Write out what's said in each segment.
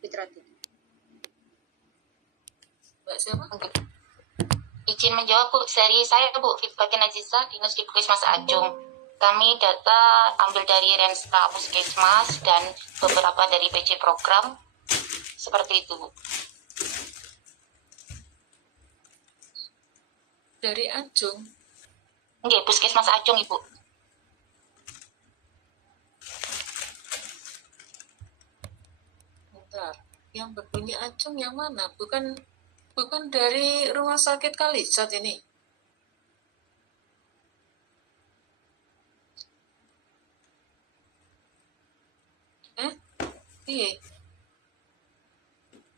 Fitrati. Mbak siapa? Izin menjawab Bu, dari saya Bu, Fitbatin Aziza, Dinas Puskesmas Ajung. Kami data ambil dari Renska Puskesmas dan beberapa dari PC program, seperti itu Bu. Dari Ajung? Nggih, Puskesmas Ajung Ibu. Bentar, yang berbunyi Ajung yang mana? Bukan dari Rumah Sakit Kalisat ini? Iya.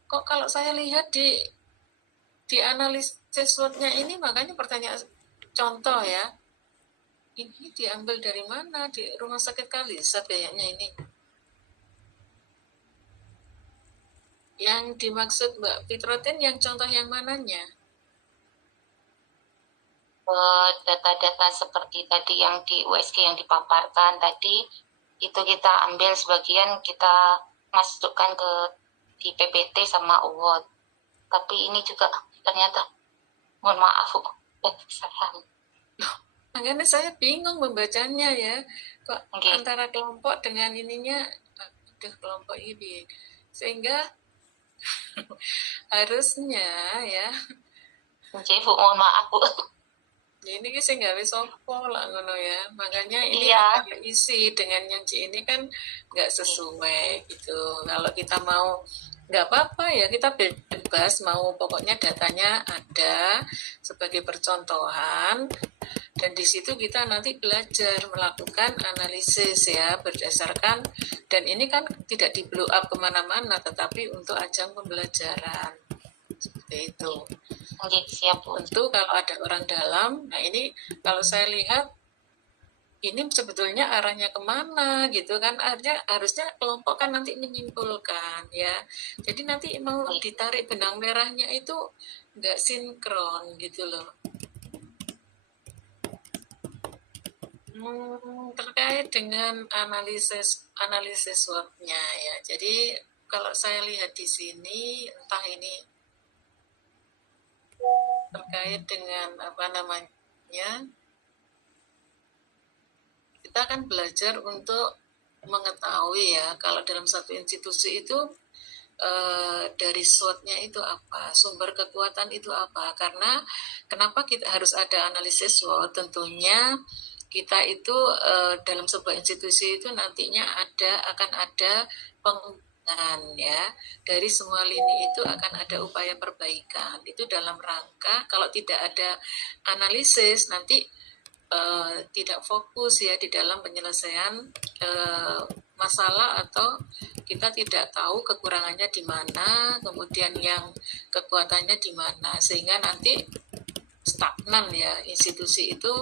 Kok kalau saya lihat di analisis SWOT-nya ini, makanya pertanyaan contoh ya, ini diambil dari mana? Di Rumah Sakit Kalisat kayaknya ini. Yang dimaksud Mbak Fitrotin yang contoh yang mananya? Data-data seperti tadi yang di USG yang dipaparkan tadi, itu kita ambil sebagian, kita masukkan ke di PPT sama UWOT. Tapi ini juga ternyata, mohon maaf Bu, salah. Makanya saya bingung membacanya ya. Kok antara kelompok dengan ininya, kelompok ini. Sehingga harusnya ya. Oke Bu, mohon maaf Bu. Ini sih nggak bisa lah ngono ya. Makanya ini isi dengan yang ini kan nggak sesuai gitu. Kalau kita mau nggak apa-apa ya, kita bebas mau, pokoknya datanya ada sebagai percontohan, dan di situ kita nanti belajar melakukan analisis ya berdasarkan, dan ini kan tidak di blow up kemana-mana tetapi untuk ajang pembelajaran seperti itu. Oke, siap Bu. Tentu kalau ada orang dalam, nah ini kalau saya lihat ini sebetulnya arahnya kemana gitu kan, harusnya kelompok kan nanti menyimpulkan ya, jadi nanti mau ditarik benang merahnya itu nggak sinkron gitu loh. Terkait dengan analisis SWOT-nya ya, jadi kalau saya lihat di sini, entah ini terkait dengan apa namanya, kita akan belajar untuk mengetahui ya, kalau dalam satu institusi itu dari SWOT-nya itu apa, sumber kekuatan itu apa. Karena kenapa kita harus ada analisis SWOT? Tentunya kita itu dalam sebuah institusi itu nantinya akan ada pengembangan ya, dari semua lini itu akan ada upaya perbaikan. Itu dalam rangka kalau tidak ada analisis nanti tidak fokus ya di dalam penyelesaian masalah, atau kita tidak tahu kekurangannya di mana, kemudian yang kekuatannya di mana, sehingga nanti stagnan ya, institusi itu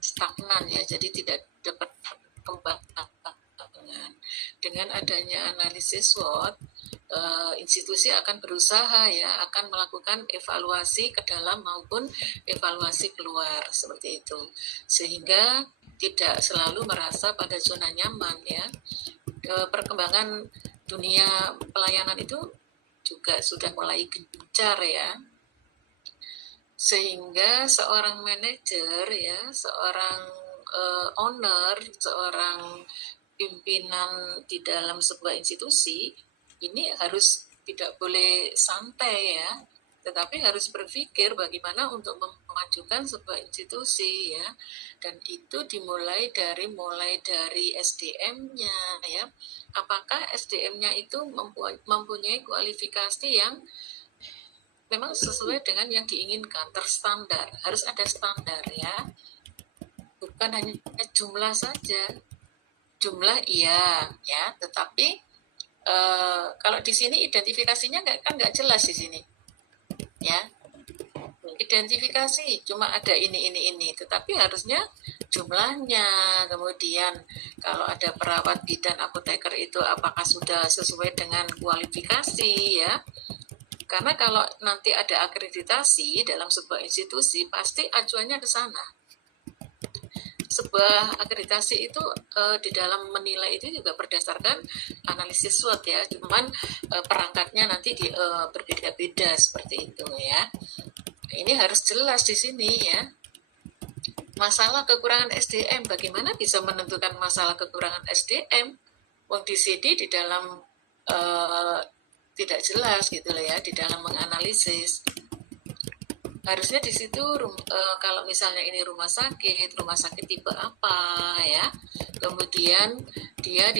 stagnan ya, jadi tidak dapat perkembangan. Dengan adanya analisis SWOT, institusi akan berusaha ya, akan melakukan evaluasi ke dalam maupun evaluasi keluar seperti itu, sehingga tidak selalu merasa pada zona nyaman ya. Perkembangan dunia pelayanan itu juga sudah mulai gencar ya, sehingga seorang manajer ya, seorang owner, seorang pimpinan di dalam sebuah institusi ini harus tidak boleh santai ya, tetapi harus berpikir bagaimana untuk memajukan sebuah institusi ya, dan itu dimulai dari SDM-nya ya. Apakah SDM-nya itu mempunyai kualifikasi yang memang sesuai dengan yang diinginkan, terstandar, harus ada standar ya, bukan hanya jumlah saja. Jumlah iya ya, tetapi kalau di sini identifikasinya kan nggak jelas di sini ya. Identifikasi cuma ada ini, tetapi harusnya jumlahnya, kemudian kalau ada perawat, bidan, apoteker itu apakah sudah sesuai dengan kualifikasi ya. Karena kalau nanti ada akreditasi dalam sebuah institusi, pasti acuannya ke sana. sebuah akreditasi itu di dalam menilai itu juga berdasarkan analisis SWOT ya, cuman perangkatnya nanti berbeda-beda seperti itu ya. Ini harus jelas di sini ya. Masalah kekurangan SDM, bagaimana bisa menentukan masalah kekurangan SDM? Wong di sini di dalam tidak jelas gitu loh ya, di dalam menganalisis. Harusnya di situ kalau misalnya ini rumah sakit tipe apa ya, kemudian dia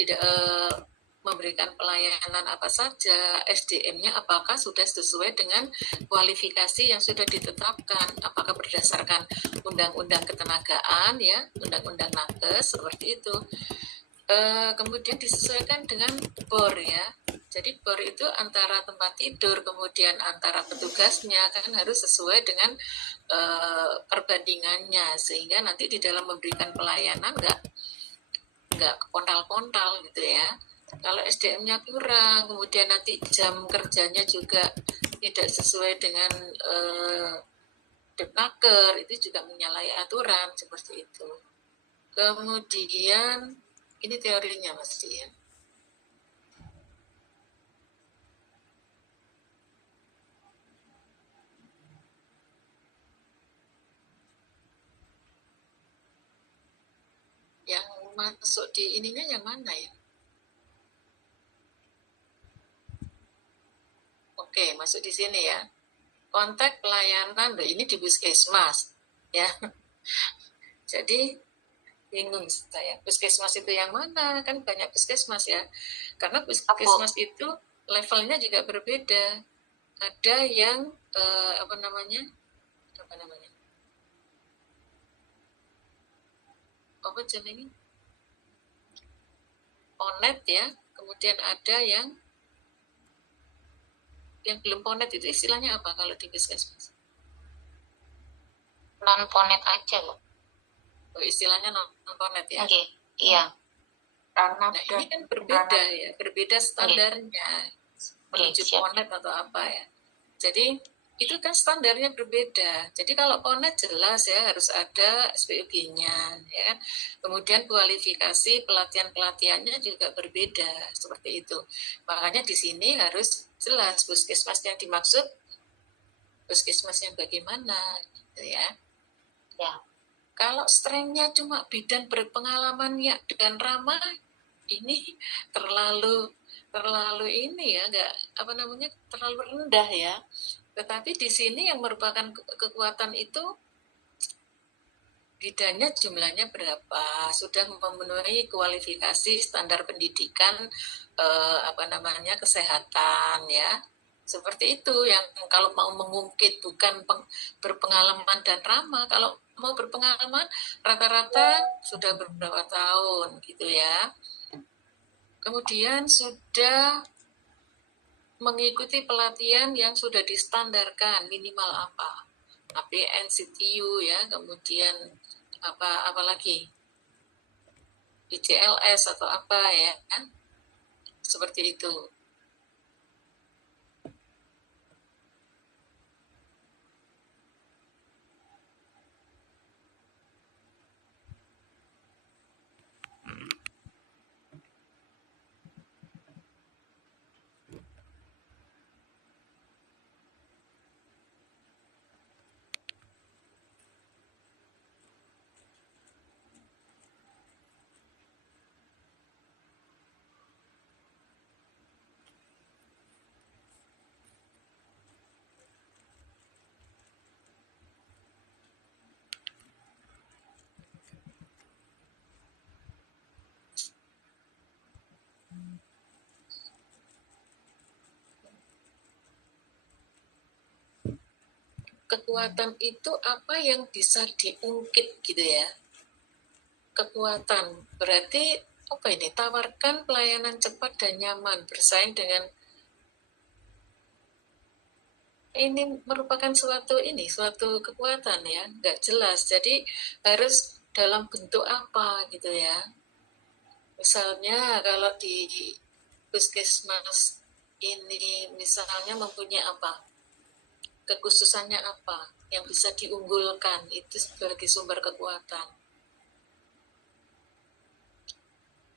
memberikan pelayanan apa saja, SDM-nya apakah sudah sesuai dengan kualifikasi yang sudah ditetapkan, apakah berdasarkan undang-undang ketenagaan ya, undang-undang nakes seperti itu. Kemudian disesuaikan dengan BOR ya. Jadi BOR itu antara tempat tidur, kemudian antara petugasnya kan harus sesuai dengan perbandingannya, sehingga nanti di dalam memberikan pelayanan nggak kontal-kontal gitu ya. Kalau SDM-nya kurang, kemudian nanti jam kerjanya juga tidak sesuai dengan Depnaker, itu juga menyalahi aturan seperti itu. Kemudian ini teorinya Mas Dian. Yang masuk di ininya yang mana ya? Oke, masuk di sini ya. Kontak pelayanan, ini di puskesmas ya. Jadi bingung saya, puskesmas itu yang mana? Kan banyak puskesmas ya. Karena puskesmas itu levelnya juga berbeda. Ada yang apa namanya? Apa jenenge? Ponet ya. Kemudian ada yang belum ponet, itu istilahnya apa kalau di puskesmas? Non ponet aja loh. Oh, istilahnya non ponet ya. Oke, iya. Nah, ini kan berbeda ya, berbeda standarnya menuju ponet atau apa ya. Jadi itu kan standarnya berbeda. Jadi kalau ponet jelas ya harus ada SPOG-nya ya. Kemudian kualifikasi pelatihannya juga berbeda seperti itu. Makanya di sini harus jelas puskesmas yang dimaksud puskesmas yang bagaimana gitu ya. Ya. Kalau strengthnya cuma bidan berpengalaman ya dan ramah, ini terlalu ini ya, nggak apa namanya, terlalu rendah ya. Tetapi di sini yang merupakan kekuatan itu bidannya jumlahnya berapa, sudah memenuhi kualifikasi standar pendidikan apa namanya kesehatan ya. Seperti itu yang kalau mau mengungkit, bukan berpengalaman dan ramah. Kalau mau berpengalaman rata-rata sudah beberapa tahun gitu ya. Kemudian sudah mengikuti pelatihan yang sudah distandarkan, minimal apa? APN, CTU ya, kemudian apa lagi? ICLS atau apa ya kan? Seperti itu. Kekuatan itu apa yang bisa diungkit gitu ya. Kekuatan berarti apa ini? Tawarkan pelayanan cepat dan nyaman, bersaing dengan ini merupakan suatu kekuatan ya, nggak jelas. Jadi harus dalam bentuk apa gitu ya. Misalnya kalau di puskesmas ini misalnya mempunyai apa? Kekhususannya apa yang bisa diunggulkan itu sebagai sumber kekuatan.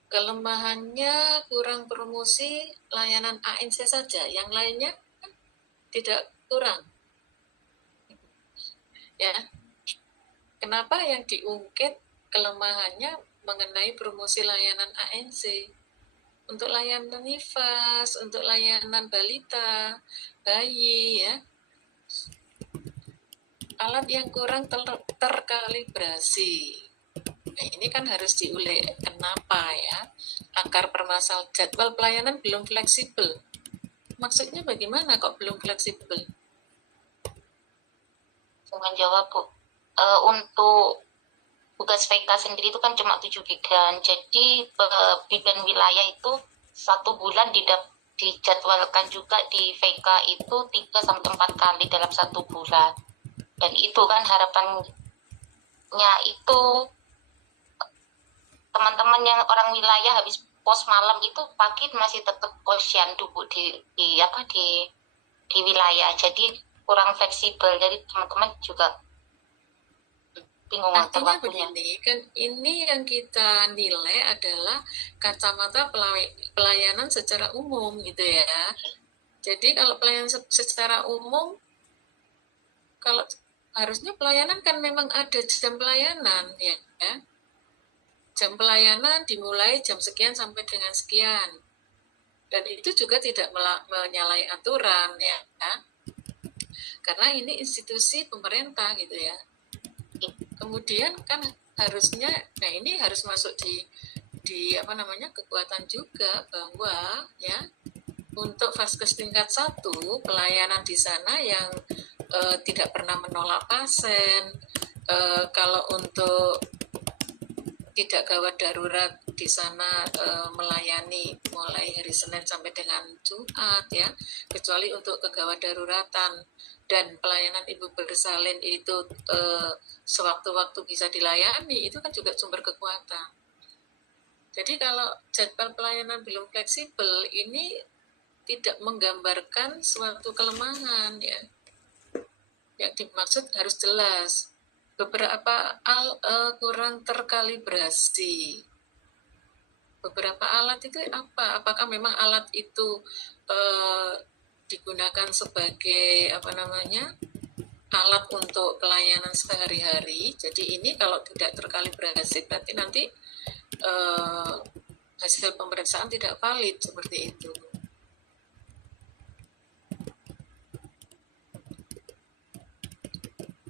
Kelemahannya kurang promosi layanan ANC saja, yang lainnya tidak kurang. Ya, kenapa yang diungkit kelemahannya mengenai promosi layanan ANC? Untuk layanan nifas, untuk layanan balita, bayi, ya, alat yang kurang terkalibrasi. Nah, ini kan harus diulik. Kenapa ya? Akar permasalahan jadwal pelayanan belum fleksibel. Maksudnya bagaimana kok belum fleksibel? Jangan jawab, Bu. Untuk tugas VK sendiri itu kan cuma 7 bidan. Jadi bidan wilayah itu 1 bulan dijadwalkan juga di VK itu 3 sampai 4 kali dalam 1 bulan. Dan itu kan harapannya itu teman-teman yang orang wilayah habis pos malam itu pagi masih tetap posyan duduk di wilayah. Jadi kurang fleksibel. Jadi teman-teman juga bingung ngatur Artinya waktunya. begini, kan ini yang kita nilai adalah kacamata pelayanan secara umum gitu ya. Jadi kalau pelayanan secara umum, kalau harusnya pelayanan kan memang ada jam pelayanan ya. Jam pelayanan dimulai jam sekian sampai dengan sekian. Dan itu juga tidak menyalahi aturan ya. Karena ini institusi pemerintah gitu ya. Kemudian kan harusnya, nah ini harus masuk di apa namanya kekuatan juga bahwa ya untuk vaskes tingkat 1 pelayanan di sana yang tidak pernah menolak pasien. Kalau untuk tidak gawat darurat di sana melayani mulai hari Senin sampai dengan Jumat ya, kecuali untuk kegawat daruratan dan pelayanan ibu bersalin itu sewaktu-waktu bisa dilayani, itu kan juga sumber kekuatan. Jadi kalau jadwal pelayanan belum fleksibel, ini tidak menggambarkan suatu kelemahan ya. Yang dimaksud harus jelas. Beberapa kurang terkalibrasi. Beberapa alat itu apa? Apakah memang alat itu digunakan sebagai apa namanya alat untuk pelayanan sehari-hari? Jadi ini kalau tidak terkalibrasi berarti nanti hasil pemeriksaan tidak valid seperti itu.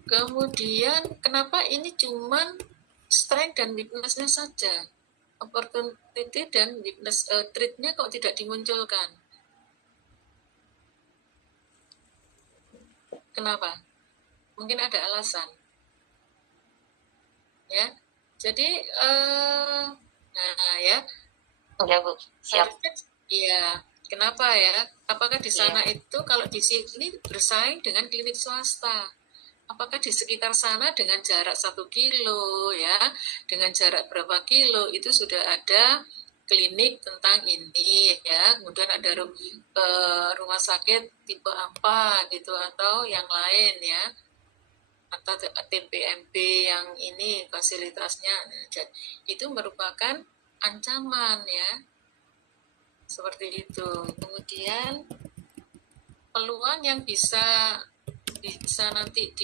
Kemudian kenapa ini cuman strength dan weakness-nya saja? Opportunity dan weakness treat-nya kok tidak dimunculkan? Kenapa? Mungkin ada alasan. Ya. Jadi nah ya. Ya, Bu. Siap. Iya. Kenapa ya? Apakah di sana itu kalau di sini bersaing dengan klinik swasta? Apakah di sekitar sana dengan jarak 1 kilo ya, dengan jarak berapa kilo itu sudah ada klinik tentang ini ya, kemudian ada rumah sakit tipe apa gitu atau yang lain ya, atau TPMB yang ini fasilitasnya, itu merupakan ancaman ya, seperti itu. Kemudian peluang yang bisa nanti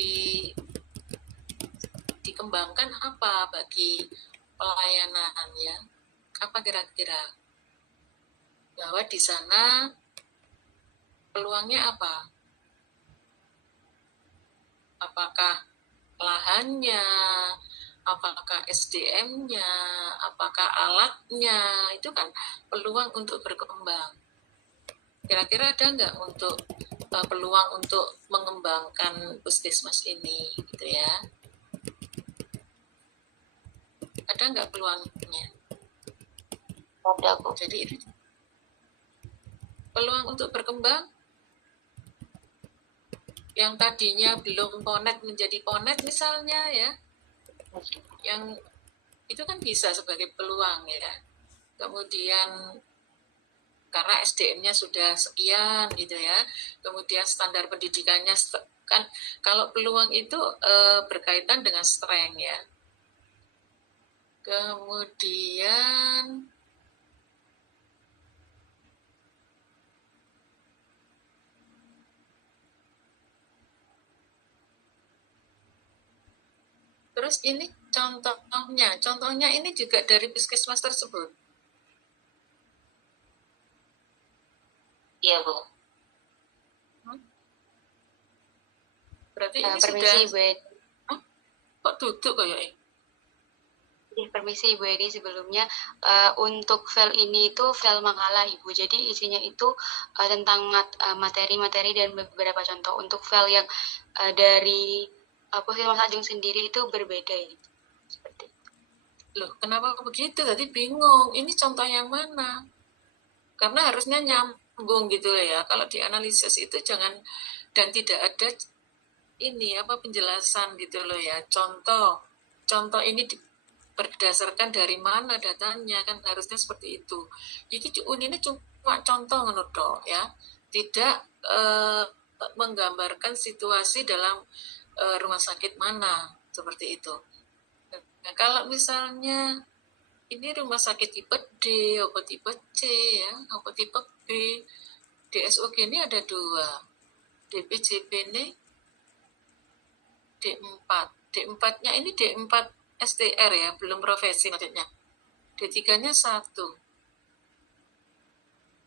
dikembangkan apa bagi pelayanan ya? Apa kira-kira? Bahwa di sana peluangnya apa? Apakah lahannya, apakah SDM-nya, apakah alatnya, itu kan peluang untuk berkembang. Kira-kira ada nggak untuk peluang untuk mengembangkan puskesmas ini gitu ya? Ada nggak peluangnya? Ada, Bu. Jadi itu peluang untuk berkembang yang tadinya belum ponet menjadi ponet misalnya ya, yang itu kan bisa sebagai peluang ya. Kemudian karena SDM-nya sudah sekian gitu ya, kemudian standar pendidikannya kan, kalau peluang itu berkaitan dengan strength ya. Kemudian Terus ini contohnya ini juga dari puskesmas tersebut. Iya, Bu. Berarti ini Permisi, sudah. Bu Edi. Kok duduk kayaknya? Permisi Ibu Edi, sebelumnya untuk file ini itu file makalah Ibu, jadi isinya itu tentang materi-materi dan beberapa contoh. Untuk file yang dari Puskesmas Ajung sendiri itu berbeda ini. Seperti itu. Loh, kenapa begitu? Tadi bingung. Ini contoh yang mana? Karena harusnya nyambung gitu ya. Kalau dianalisis itu jangan, dan tidak ada ini apa penjelasan gitu loh ya. Contoh ini berdasarkan dari mana datanya, kan harusnya seperti itu. Ini cuma contoh menurut ya, tidak menggambarkan situasi dalam rumah sakit mana seperti itu. Nah, kalau misalnya ini rumah sakit tipe D, apa tipe C ya, apa tipe B, DSOG ini ada 2, DPJP ini D4. D4-nya ini D4 STR ya, belum profesi maksudnya. D3-nya 1.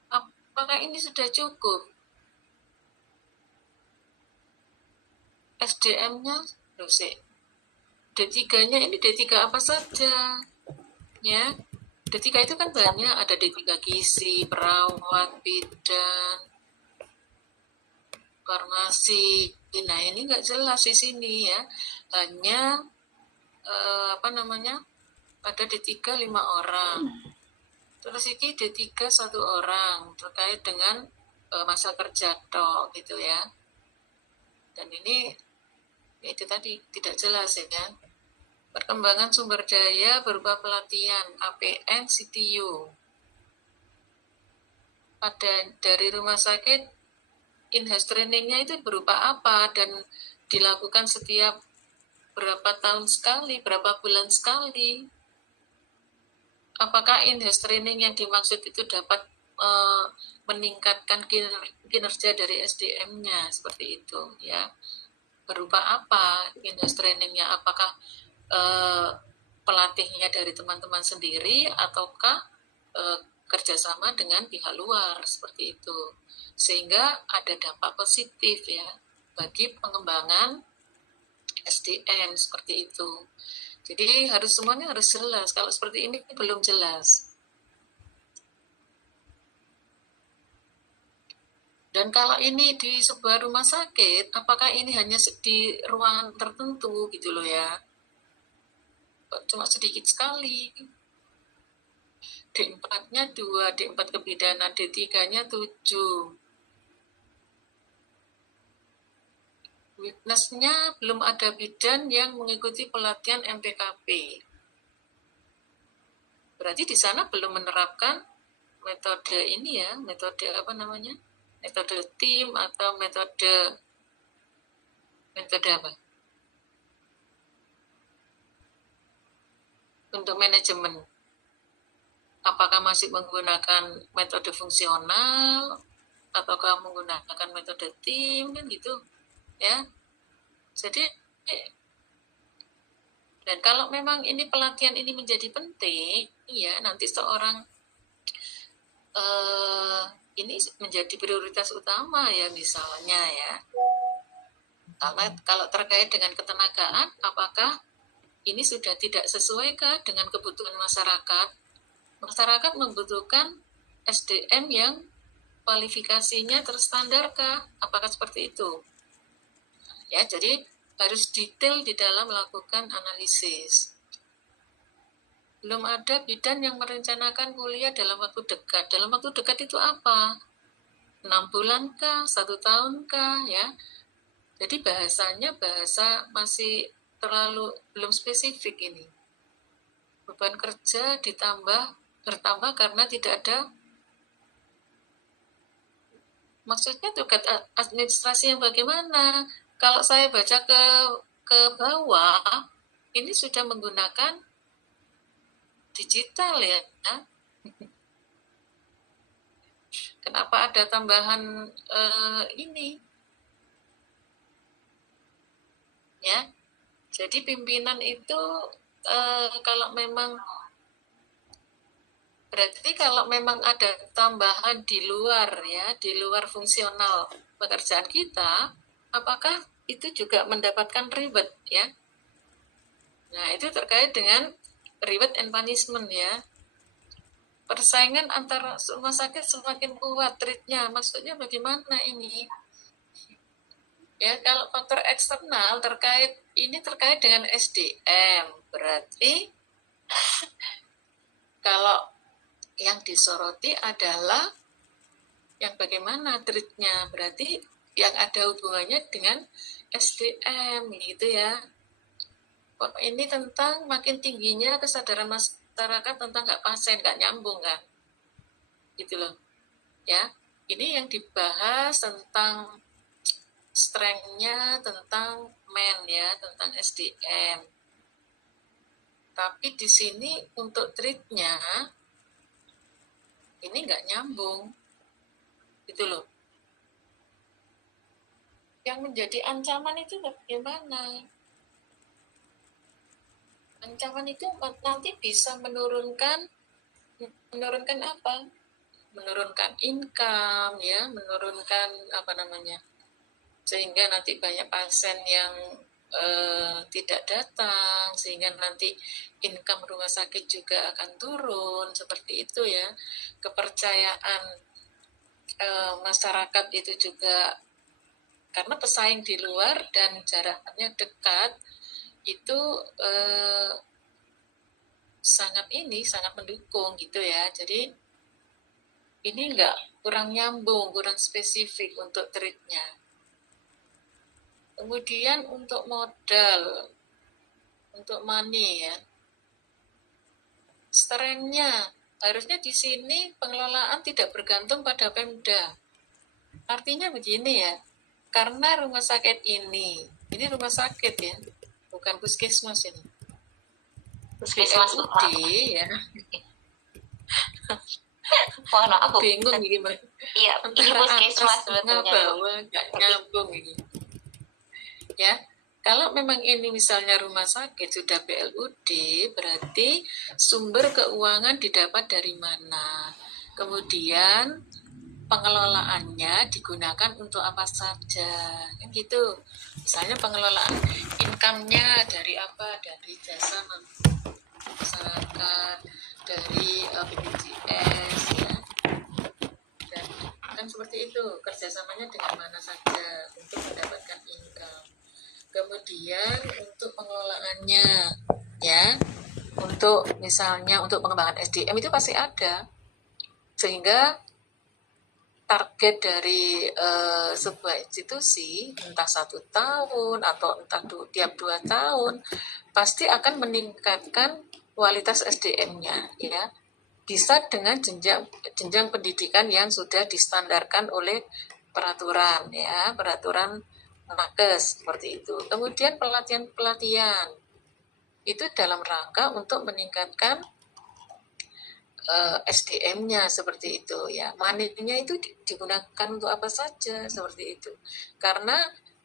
Apakah ini sudah cukup? SDM-nya D3-nya ini D3 apa saja? Ya. D3 itu kan banyak, ada D3 gizi, perawat, bidan, farmasi. Nah, ini nggak jelas di sini ya. Hanya ada D3 5 orang. Terus ini D3 1 orang terkait dengan masa kerja tok gitu ya. Dan ini itu tadi tidak jelas ya kan. Perkembangan sumber daya berupa pelatihan APN CTU. Dari rumah sakit in-house trainingnya itu berupa apa dan dilakukan setiap berapa tahun sekali, berapa bulan sekali. Apakah in-house training yang dimaksud itu dapat meningkatkan kinerja dari SDM-nya seperti itu ya. Berupa apa in-house trainingnya? Apakah pelatihnya dari teman-teman sendiri ataukah kerjasama dengan pihak luar seperti itu, sehingga ada dampak positif ya bagi pengembangan SDM seperti itu. Jadi semuanya harus jelas. Kalau seperti ini belum jelas. Dan kalau ini di sebuah rumah sakit, apakah ini hanya di ruangan tertentu gitu loh ya? Cuma sedikit sekali. D4-nya 2, D4 kebidanan, D3-nya 7. Witness-nya belum ada bidan yang mengikuti pelatihan MPKP. Berarti di sana belum menerapkan metode ini ya, metode apa namanya? Metode tim atau metode apa? Untuk manajemen. Apakah masih menggunakan metode fungsional ataukah menggunakan metode tim kan gitu ya. Jadi dan kalau memang ini pelatihan ini menjadi penting ya, nanti seorang ini menjadi prioritas utama ya misalnya ya. Karena kalau terkait dengan ketenagaan, apakah ini sudah tidak sesuaikah dengan kebutuhan masyarakat? Masyarakat membutuhkan SDM yang kualifikasinya terstandarkah? Apakah seperti itu? Ya, jadi harus detail di dalam melakukan analisis. Belum ada bidan yang merencanakan kuliah dalam waktu dekat. Dalam waktu dekat itu apa? 6 bulan kah? 1 tahun kah? Ya. Jadi bahasanya masih terlalu belum spesifik ini. Beban kerja bertambah karena tidak ada, maksudnya tugas administrasi yang bagaimana? Kalau saya baca ke bawah, ini sudah menggunakan digital ya. Kenapa ada tambahan ini? Ya, Jadi pimpinan itu kalau memang berarti kalau memang ada tambahan di luar ya, di luar fungsional pekerjaan kita, apakah itu juga mendapatkan reward ya? Nah, itu terkait dengan reward and punishment ya. Persaingan antara rumah sakit semakin kuat treatnya, maksudnya bagaimana ini? Ya, kalau faktor eksternal terkait dengan SDM, berarti kalau yang disoroti adalah yang bagaimana treatnya, berarti yang ada hubungannya dengan SDM gitu ya. Ini tentang makin tingginya kesadaran masyarakat tentang hak pasien, nggak nyambung kan, gitu loh ya. Ini yang dibahas tentang strength-nya, tentang men ya, tentang SDM. Tapi di sini untuk treat-nya ini nggak nyambung, gitu loh. Yang menjadi ancaman itu bagaimana? Ancaman itu nanti bisa menurunkan apa? Menurunkan income ya, menurunkan apa namanya? Sehingga nanti banyak pasien yang tidak datang, sehingga nanti income rumah sakit juga akan turun, seperti itu ya. Kepercayaan masyarakat itu juga, karena pesaing di luar dan jaraknya dekat, itu sangat mendukung gitu ya. Jadi ini kurang nyambung, kurang spesifik untuk treatnya. Kemudian untuk modal, untuk money ya, strength-nya harusnya di sini pengelolaan tidak bergantung pada Pemda. Artinya begini ya, karena rumah sakit ini rumah sakit ya, bukan puskesmas ini. Puskesmas BLUD ya. Mohon maaf, Bu. Bingung gimana. Iya, ini puskesmas sebetulnya. Bawah nggak nyambung ini. Ya, kalau memang ini misalnya rumah sakit sudah BLUD, berarti sumber keuangan didapat dari mana? Kemudian pengelolaannya digunakan untuk apa saja, kan gitu. Misalnya pengelolaan income-nya dari apa? Dari jasa masyarakat, dari BPJS ya, dan kan seperti itu, kerjasamanya dengan mana saja untuk mendapatkan income. Kemudian untuk pengelolaannya ya, untuk misalnya untuk pengembangan SDM itu pasti ada, sehingga target dari sebuah institusi entah 1 tahun atau entah tiap 2 tahun pasti akan meningkatkan kualitas SDM-nya ya, bisa dengan jenjang pendidikan yang sudah distandarkan oleh peraturan ya, peraturan nakes seperti itu. Kemudian pelatihan itu dalam rangka untuk meningkatkan SDM-nya seperti itu ya. Money-nya itu digunakan untuk apa saja seperti itu. Karena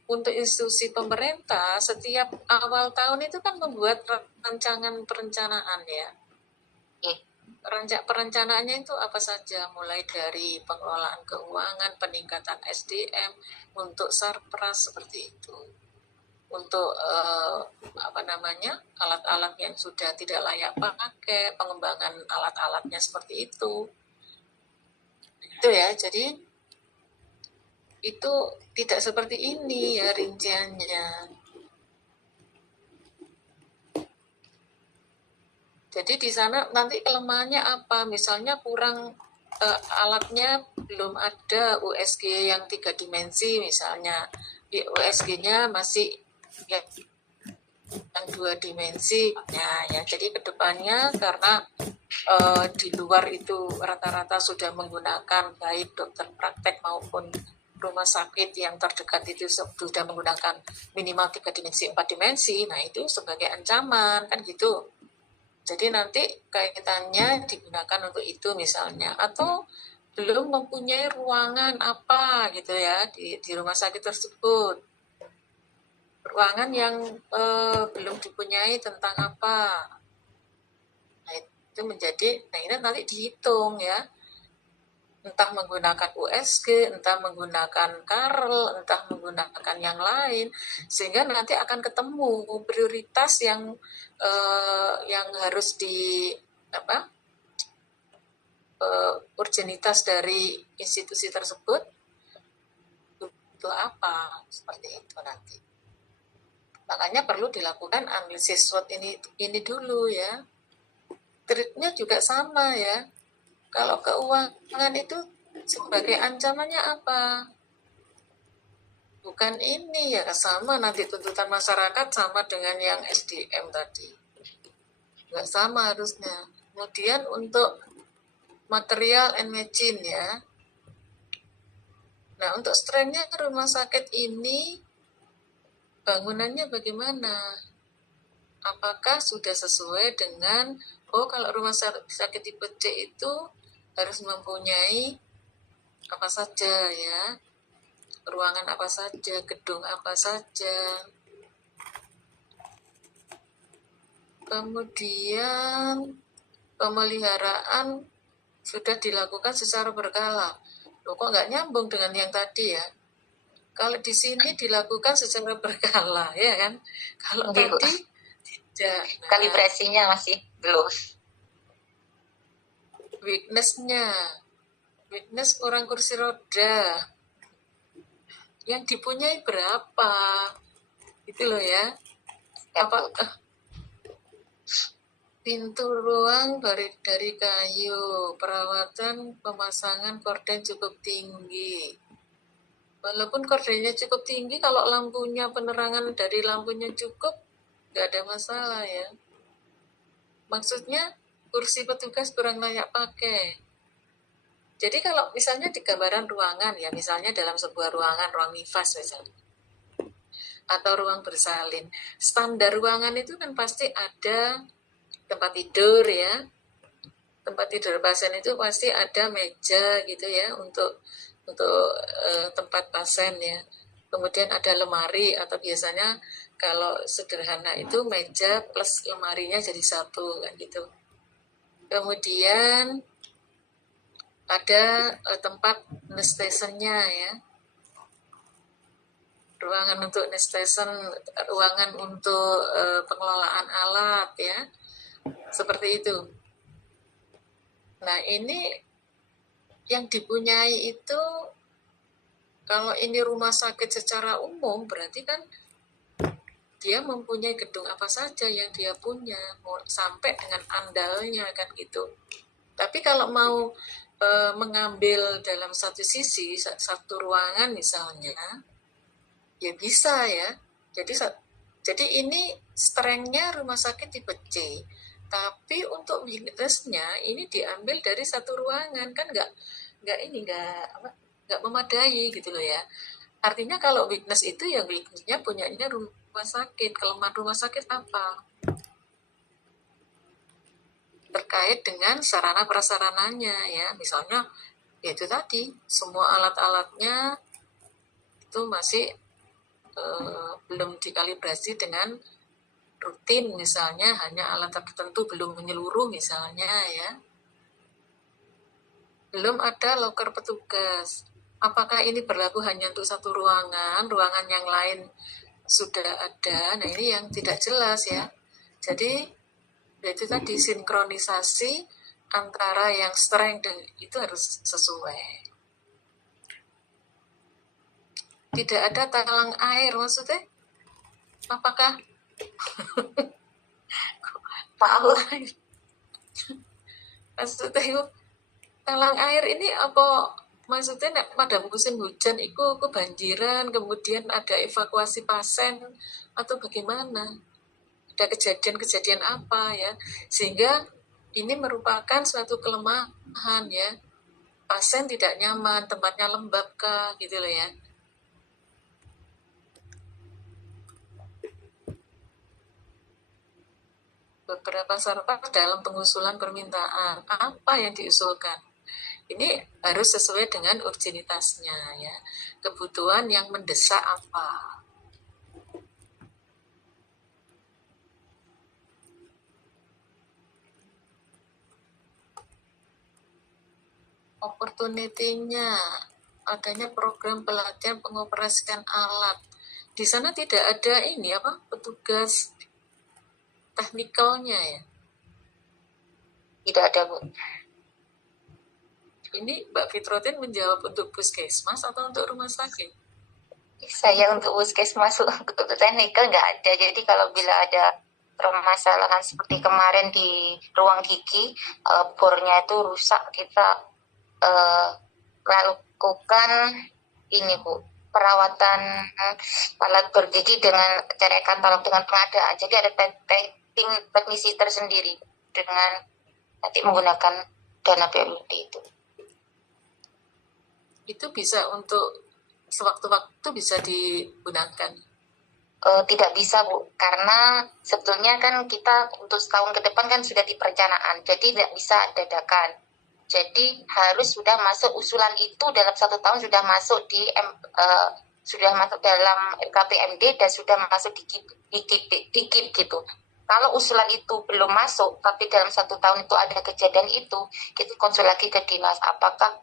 untuk institusi pemerintah setiap awal tahun itu kan membuat rancangan perencanaan ya. Perencanaannya itu apa saja, mulai dari pengelolaan keuangan, peningkatan SDM, untuk sarpras seperti itu, untuk alat-alat yang sudah tidak layak pakai, pengembangan alat-alatnya seperti itu ya. Jadi itu tidak seperti ini ya rinciannya. Jadi di sana nanti kelemahannya apa? Misalnya kurang alatnya, belum ada USG yang 3 dimensi misalnya. Di USG-nya masih ya, yang 2 dimensi ya. Jadi kedepannya karena di luar itu rata-rata sudah menggunakan, baik dokter praktek maupun rumah sakit yang terdekat itu sudah menggunakan minimal 3 dimensi, 4 dimensi. Nah itu sebagai ancaman kan gitu. Jadi nanti kaitannya digunakan untuk itu misalnya, atau belum mempunyai ruangan apa gitu ya di rumah sakit tersebut. ruangan yang belum dipunyai tentang apa. Nah, itu menjadi, nah ini nanti dihitung ya, entah menggunakan USG, entah menggunakan Karel, entah menggunakan yang lain, sehingga nanti akan ketemu prioritas yang harus di apa urgenitas dari institusi tersebut itu apa, seperti itu nanti. Makanya perlu dilakukan analisis SWOT ini dulu ya. Treatnya juga sama ya. Kalau keuangan itu sebagai ancamannya apa? Bukan ini ya, sama nanti tuntutan masyarakat sama dengan yang SDM tadi. Nggak sama harusnya. Kemudian untuk material and machine ya. Nah, untuk strength-nya rumah sakit ini bangunannya bagaimana? Apakah sudah sesuai dengan, kalau rumah sakit tipe C itu harus mempunyai apa saja ya, ruangan apa saja, gedung apa saja. Kemudian pemeliharaan sudah dilakukan secara berkala. Loh, kok nggak nyambung dengan yang tadi ya? Kalau di sini dilakukan secara berkala, ya kan? Kalau tadi tidak. Nah, kalibrasinya masih belum. Weakness orang kursi roda yang dipunyai berapa? Itu loh ya. Apakah pintu ruang dari kayu, perawatan pemasangan korden cukup tinggi. Walaupun kordennya cukup tinggi, kalau lampunya, penerangan dari lampunya cukup, nggak ada masalah ya. Maksudnya kursi petugas kurang layak pakai. Jadi kalau misalnya di gambaran ruangan ya, misalnya dalam sebuah ruangan, ruang nifas misalnya, atau ruang bersalin, standar ruangan itu kan pasti ada tempat tidur ya. Tempat tidur pasien itu pasti ada meja gitu ya untuk tempat pasien ya. Kemudian ada lemari, atau biasanya kalau sederhana itu meja plus lemarinya jadi satu kan gitu. Kemudian ada tempat nurse-station-nya ya. Ruangan untuk nurse-station, ruangan untuk pengelolaan alat ya. Seperti itu. Nah, ini yang dipunyai itu, kalau ini rumah sakit secara umum, berarti kan dia mempunyai gedung apa saja yang dia punya, sampai dengan andalnya kan gitu. Tapi kalau mau mengambil dalam satu sisi, satu ruangan misalnya, ya bisa ya. Jadi ini strength-nya rumah sakit tipe C. Tapi untuk weakness-nya ini diambil dari satu ruangan, kan nggak memadai gitu loh ya. Artinya kalau weakness itu ya weakness-nya punyanya rumah sakit. Kelemahan rumah sakit apa? Terkait dengan sarana prasarananya ya. Misalnya ya itu tadi, semua alat-alatnya itu masih belum dikalibrasi dengan rutin, misalnya hanya alat tertentu belum menyeluruh misalnya ya. Belum ada loker petugas. Apakah ini berlaku hanya untuk satu ruangan yang lain sudah ada? Nah, ini yang tidak jelas ya. Jadi itu tadi, sinkronisasi antara yang strength dan itu harus sesuai. Tidak ada talang air, maksudnya apakah maksudnya itu talang air ini apa? Maksudnya pada musim hujan itu kebanjiran, kemudian ada evakuasi pasien atau bagaimana? Ada kejadian-kejadian apa ya? Sehingga ini merupakan suatu kelemahan ya. Pasien tidak nyaman, tempatnya lembab kah gitu loh ya. Beberapa syarat dalam pengusulan permintaan, apa yang diusulkan? Ini harus sesuai dengan urgenitasnya ya. Kebutuhan yang mendesak apa? opportunity-nya, adanya program pelatihan pengoperasian alat. Di sana tidak ada ini apa petugas teknikalnya ya? Tidak ada, Bu. Ini Mbak Fitrotin menjawab untuk puskesmas atau untuk rumah sakit? Saya untuk puskesmas, untuk teknikal nggak ada. Jadi kalau bila ada permasalahan seperti kemarin di ruang gigi, bornya itu rusak, kita melakukan ini, Bu, perawatan alat bergigi dengan cara katalog dengan pengadaan. Jadi ada teknisi tersendiri dengan nanti menggunakan dana BUMD itu. Itu bisa untuk sewaktu-waktu bisa digunakan. Tidak bisa, Bu, karena sebetulnya kan kita untuk setahun ke depan kan sudah di perencanaan, jadi tidak bisa dadakan. Jadi harus sudah masuk usulan itu dalam 1 tahun sudah masuk sudah masuk dalam RKPMD dan sudah masuk di KIP gitu. Kalau usulan itu belum masuk, tapi dalam 1 tahun itu ada kejadian itu, kita konsul lagi ke dinas apakah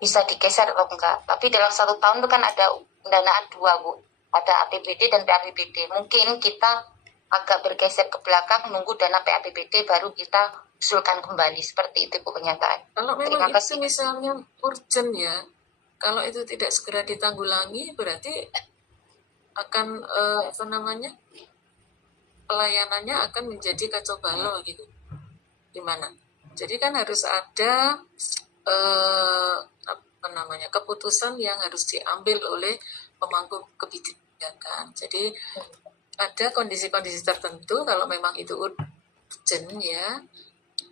bisa digeser atau enggak. Tapi dalam 1 tahun itu kan ada pendanaan 2, Bu. Ada APBD dan PAPBD. Mungkin kita agak bergeser ke belakang, nunggu dana PAPBD baru kita usulkan kembali. Seperti itu, Bu, pernyataan. Kalau memang itu misalnya urgent ya, kalau itu tidak segera ditanggulangi, berarti akan pelayanannya akan menjadi kacau balau gitu. Gimana? Jadi kan harus ada keputusan yang harus diambil oleh pemangku kebijakan. Jadi ada kondisi-kondisi tertentu kalau memang itu urgent ya,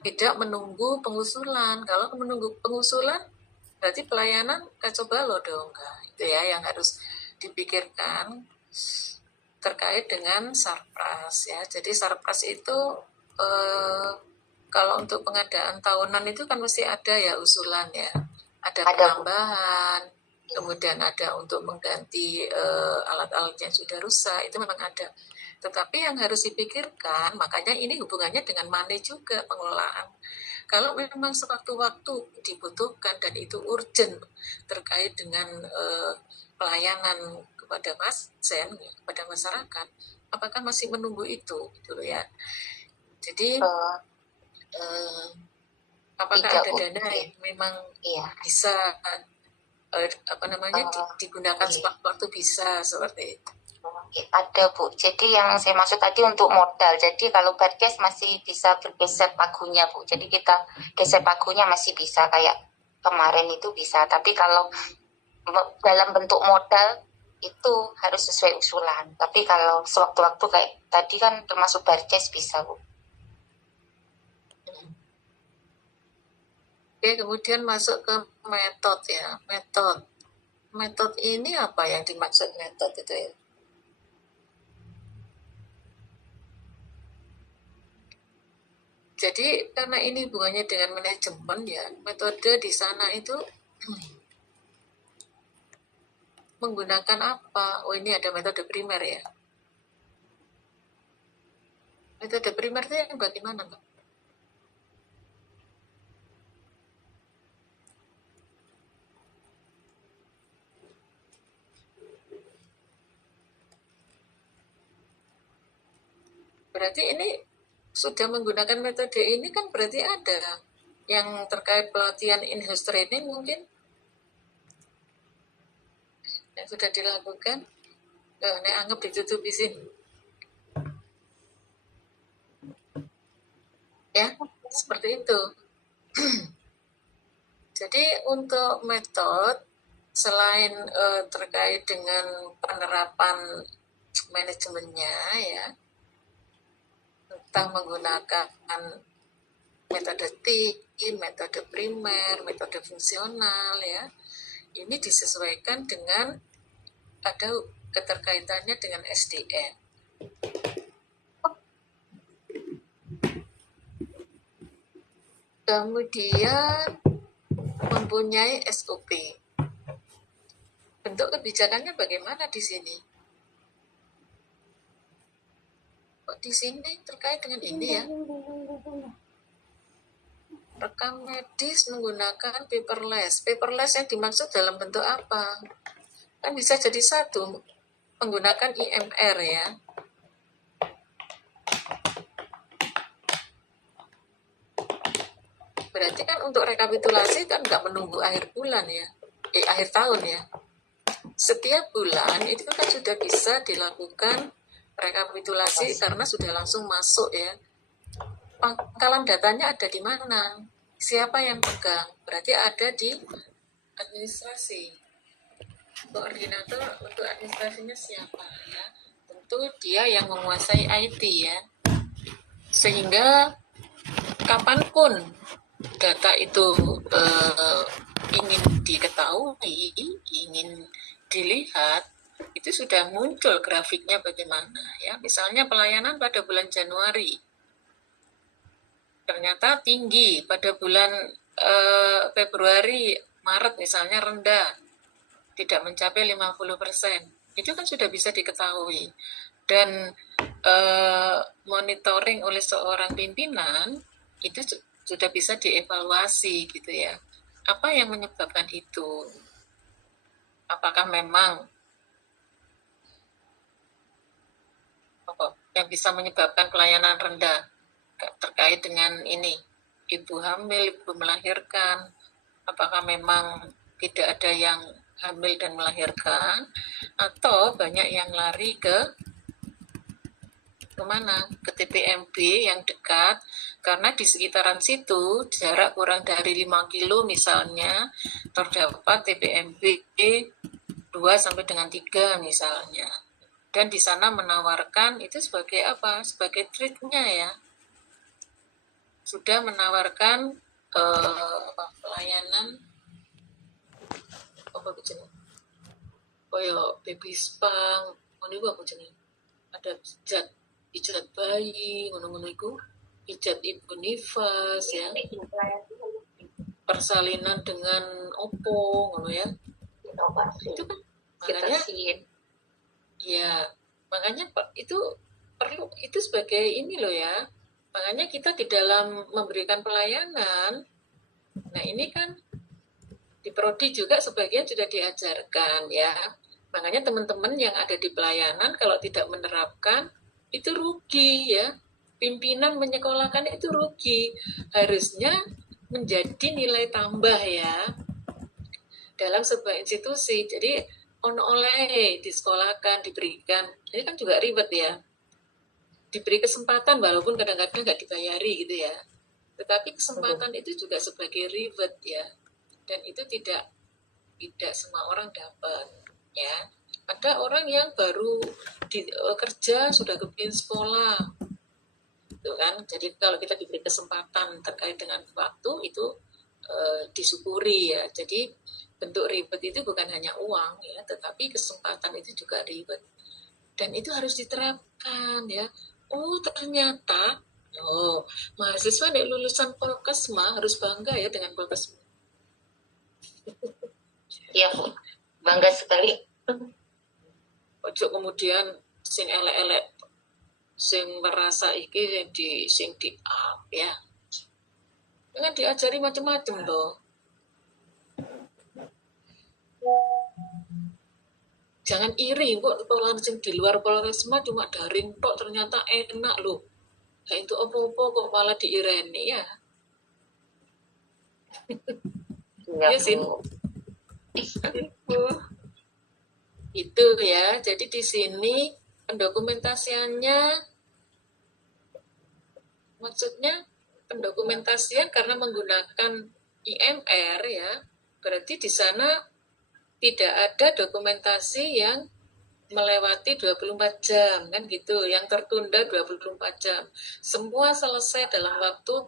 tidak menunggu pengusulan. Kalau menunggu pengusulan berarti pelayanan kacau balau dong. Nah, itu ya yang harus dipikirkan terkait dengan sarpras ya. Jadi sarpras itu kalau untuk pengadaan tahunan itu kan mesti ada ya usulan ya. Ada penambahan, kemudian ada untuk mengganti alat-alat yang sudah rusak, itu memang ada. Tetapi yang harus dipikirkan, makanya ini hubungannya dengan money juga, pengelolaan. Kalau memang sewaktu-waktu dibutuhkan dan itu urgent terkait dengan pelayanan kepada pasien, kepada masyarakat, apakah masih menunggu itu, gitu ya. Jadi apakah ada dana yang memang bisa digunakan sewaktu-waktu bisa seperti itu? Ada, Bu. Jadi yang saya maksud tadi untuk modal. Jadi kalau Barkes masih bisa bergeser pagunya, Bu. Jadi kita geser pagunya masih bisa kayak kemarin itu bisa. Tapi kalau dalam bentuk modal itu harus sesuai usulan. Tapi kalau sewaktu-waktu kayak tadi kan termasuk Barkes bisa, Bu. Oke, kemudian masuk ke metode ya. Metode ini apa yang dimaksud metode itu ya? Jadi karena ini hubungannya dengan manajemen ya, metode di sana itu menggunakan apa? Oh, ini ada metode primer ya. Metode primer itu yang bagaimana, Mbak? Berarti ini sudah menggunakan metode ini kan berarti ada yang terkait pelatihan in-house training mungkin yang sudah dilakukan. Ini anggap ditutup di sini. Ya, seperti itu. Jadi untuk metode selain terkait dengan penerapan manajemennya ya, tentang menggunakan metode TIM, metode primer, metode fungsional ya, ini disesuaikan dengan ada keterkaitannya dengan SDM. Kemudian mempunyai SOP. Bentuk kebijakannya bagaimana di sini? Kok di sini terkait dengan ini ya? rekam medis menggunakan paperless. Paperless yang dimaksud dalam bentuk apa? Kan bisa jadi satu, menggunakan IMR ya. Berarti kan untuk rekapitulasi kan nggak menunggu akhir bulan ya, akhir tahun ya. Setiap bulan itu kan sudah bisa dilakukan rekapitulasi karena sudah langsung masuk ya. Pangkalan datanya ada di mana? Siapa yang pegang? Berarti ada di administrasi. Koordinator untuk administrasinya siapa ya? Tentu dia yang menguasai IT ya. Sehingga kapanpun data itu ingin diketahui, ingin dilihat, itu sudah muncul grafiknya bagaimana ya. Misalnya pelayanan pada bulan Januari ternyata tinggi, pada bulan Februari, Maret misalnya rendah, tidak mencapai 50%. Itu kan sudah bisa diketahui. Dan monitoring oleh seorang pimpinan itu sudah bisa dievaluasi gitu ya. Apa yang menyebabkan itu? Apakah memang yang bisa menyebabkan pelayanan rendah terkait dengan ini, ibu hamil, ibu melahirkan, apakah memang tidak ada yang hamil dan melahirkan, atau banyak yang lari ke kemana? Ke TPMB yang dekat, karena di sekitaran situ jarak kurang dari 5 kilo misalnya terdapat TPMB 2 sampai dengan 3 misalnya. Dan di sana menawarkan itu sebagai apa? Sebagai treatnya ya. Sudah menawarkan pelayanan apa jenis? Koyo baby spa, ngono iku apa jenis? Ada pijat bayi, ngono-ngono iku, pijat ibu nifas ya. Persalinan dengan opo, ngono ya. Itu kan makanya ya, makanya itu perlu, itu sebagai ini loh ya. Makanya kita di dalam memberikan pelayanan, nah ini kan di prodi juga sebagian sudah diajarkan ya. Makanya teman-teman yang ada di pelayanan kalau tidak menerapkan itu rugi ya. Pimpinan menyekolahkan itu rugi. Harusnya menjadi nilai tambah ya dalam sebuah institusi. Jadi oleh disekolahkan, diberikan. Ini kan juga ribet ya. Diberi kesempatan walaupun kadang-kadang nggak dibayari gitu ya. Tetapi kesempatan itu juga sebagai reward ya. Dan itu tidak semua orang dapat ya. Ada orang yang baru kerja sudah kepingin sekolah. Gitu kan. Jadi kalau kita diberi kesempatan terkait dengan waktu itu disyukuri ya. Jadi bentuk reward itu bukan hanya uang ya, tetapi kesempatan itu juga reward. Dan itu harus diterapkan ya. Oh ternyata, mahasiswa dari lulusan Polkesma harus bangga ya dengan Polkesma. Iya Bu, bangga sekali. Ojo kemudian sing elek-elek, sing merasa iki sing di up ya. Jangan diajari macam-macam toh. Jangan iri kok sekolah sing di luar Polkesma cuma daring tok ternyata enak loh. Nah, itu apa-apa kok malah diireni ya. Iya Sin. Itu ya. Jadi di sini pendokumentasiannya maksudnya pendokumentasian karena menggunakan IMR ya. Berarti di sana tidak ada dokumentasi yang melewati 24 jam kan gitu, yang tertunda 24 jam. Semua selesai dalam waktu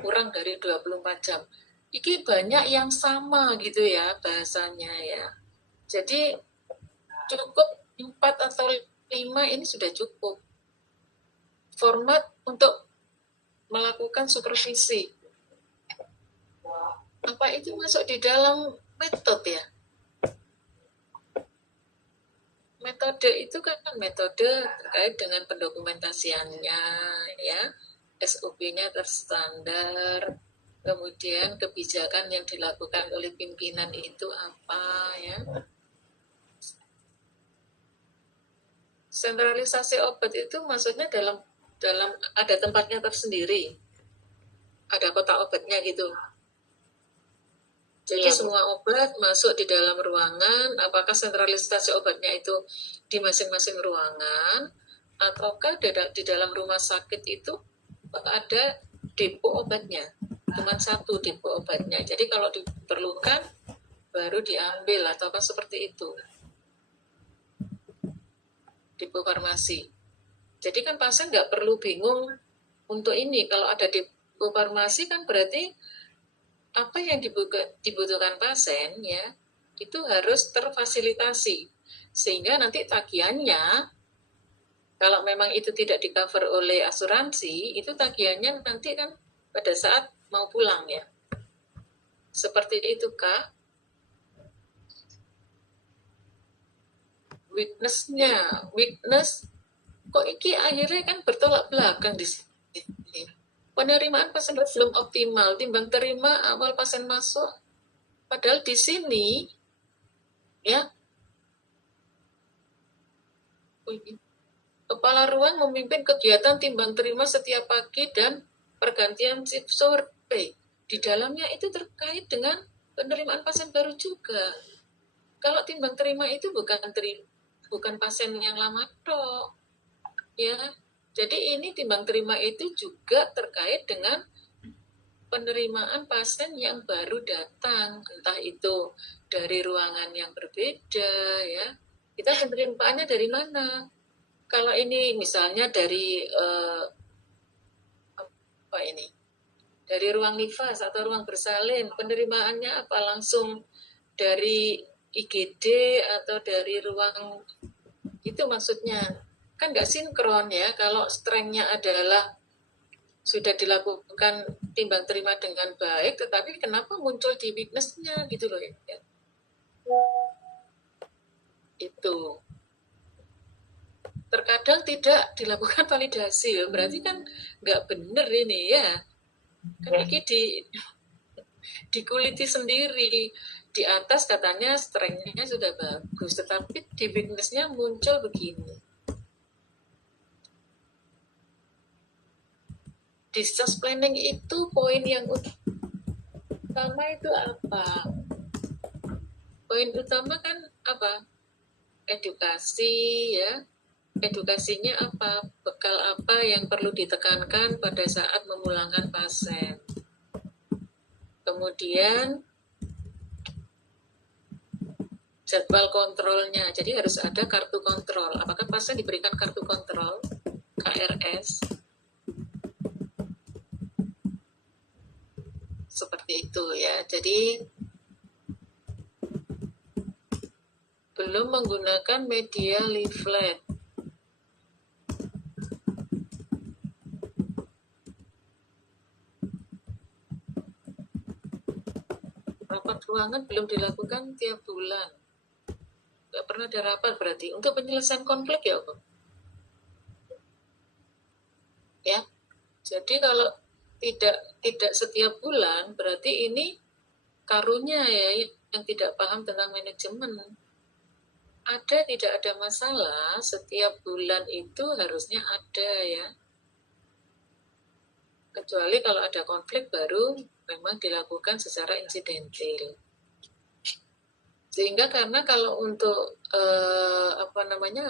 kurang dari 24 jam. Iki banyak yang sama gitu ya bahasanya ya. Jadi cukup 4 atau 5 ini sudah cukup. Format untuk melakukan supervisi. Apa itu masuk di dalam metode ya? Metode itu kan metode terkait dengan pendokumentasiannya ya, SOP-nya terstandar, kemudian kebijakan yang dilakukan oleh pimpinan itu apa ya. Sentralisasi obat itu maksudnya dalam ada tempatnya tersendiri, ada kota obatnya gitu. Jadi Iya, Bu. semua obat masuk di dalam ruangan, apakah sentralisasi obatnya itu di masing-masing ruangan, ataukah di dalam rumah sakit itu ada depo obatnya, cuma satu depo obatnya. Jadi kalau diperlukan baru diambil, ataukah seperti itu, depo farmasi. Jadi kan pasien nggak perlu bingung untuk ini, kalau ada depo farmasi kan berarti apa yang dibutuhkan pasien ya itu harus terfasilitasi, sehingga nanti tagihannya kalau memang itu tidak di cover oleh asuransi, itu tagihannya nanti kan pada saat mau pulang ya. Seperti itu kah? Weakness kok iki akhirnya kan bertolak belakang di sini. Penerimaan pasien belum optimal, timbang terima awal pasien masuk. Padahal di sini ya kepala ruang memimpin kegiatan timbang terima setiap pagi dan pergantian shift sore. Di dalamnya itu terkait dengan penerimaan pasien baru juga. Kalau timbang terima itu bukan pasien yang lama toh, ya. Jadi ini timbang terima itu juga terkait dengan penerimaan pasien yang baru datang, entah itu dari ruangan yang berbeda ya. Kita penerimaannya dari mana? Kalau ini misalnya dari apa ini? Dari ruang nifas atau ruang bersalin, penerimaannya apa langsung dari IGD atau dari ruang itu maksudnya kan nggak sinkron ya. Kalau strengthnya adalah sudah dilakukan timbang terima dengan baik, tetapi kenapa muncul di weakness-nya gitu loh ya. Itu terkadang tidak dilakukan validasi ya, berarti kan nggak bener ini ya. Kan ini dikuliti sendiri. Di atas katanya strength-nya sudah bagus, tetapi di weakness-nya muncul begini. Discharge planning itu poin yang utama itu apa? Poin utama kan apa? Edukasi ya. Edukasinya apa? Bekal apa yang perlu ditekankan pada saat memulangkan pasien. Kemudian jadwal kontrolnya. Jadi harus ada kartu kontrol. Apakah pasien diberikan kartu kontrol? KRS. Seperti itu ya. Jadi belum menggunakan media leaflet. Rapat ruangan belum dilakukan tiap bulan. Nggak pernah ada rapat berarti. Untuk penyelesaian konflik ya, ya. Jadi kalau tidak setiap bulan, berarti ini karunya ya yang tidak paham tentang manajemen. Ada tidak ada masalah, setiap bulan itu harusnya ada ya. Kecuali kalau ada konflik baru memang dilakukan secara insidentil. Sehingga karena kalau untuk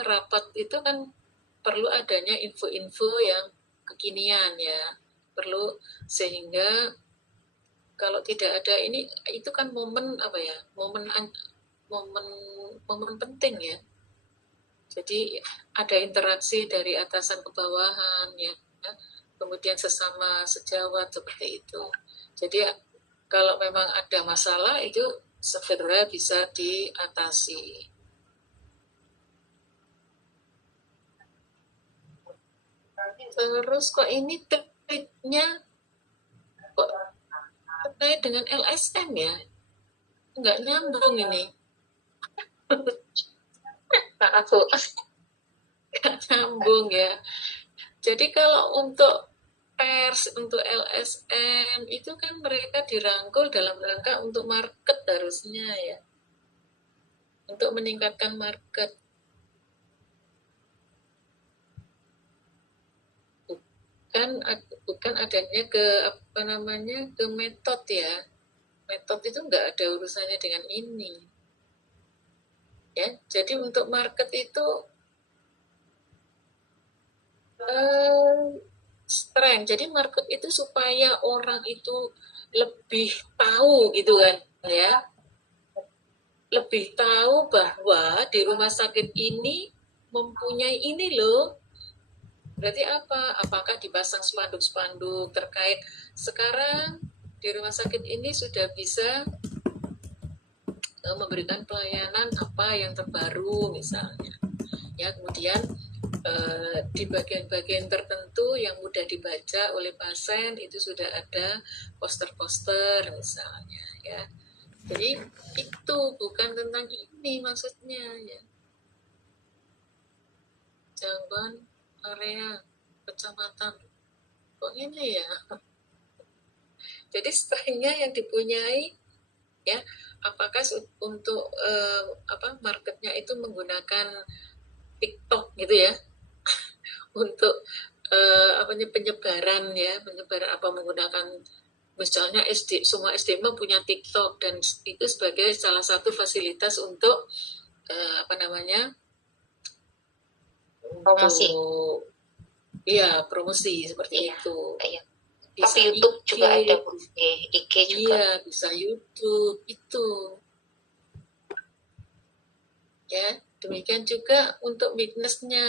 rapat itu kan perlu adanya info-info yang kekinian ya. Perlu sehingga kalau tidak ada ini itu kan momen apa ya? Momen penting ya. Jadi ada interaksi dari atasan ke bawahan ya. Kemudian sesama sejawat seperti itu. Jadi kalau memang ada masalah itu segera bisa diatasi. Terus kok ini triknya kok terkait dengan LSM ya? Nggak nyambung ini. Nggak nyambung ya. Jadi kalau untuk pers, untuk LSM, itu kan mereka dirangkul dalam rangka untuk market harusnya ya. Untuk meningkatkan market. Bukan adanya ke ke metode ya. Metode itu nggak ada urusannya dengan ini. Ya, jadi untuk market itu strength. Jadi market itu supaya orang itu lebih tahu gitu kan ya. Lebih tahu bahwa di rumah sakit ini mempunyai ini loh. Berarti apa? Apakah dipasang spanduk-spanduk terkait sekarang di rumah sakit ini sudah bisa memberikan pelayanan apa yang terbaru misalnya. Ya, kemudian di bagian-bagian tertentu yang mudah dibaca oleh pasien itu sudah ada poster-poster misalnya ya. Jadi itu bukan tentang ini maksudnya ya. Jangkauan area kecamatan kok ini ya. Jadi strength-nya yang dipunyai ya, apakah untuk marketnya itu menggunakan TikTok gitu ya untuk penyebaran ya, penyebaran apa menggunakan misalnya semua SDM punya TikTok dan itu sebagai salah satu fasilitas untuk promosi. Iya, promosi seperti itu. Iya. Bisa tapi YouTube IG, juga ada, IG juga. Iya, bisa YouTube itu. Ya, demikian juga untuk weakness-nya.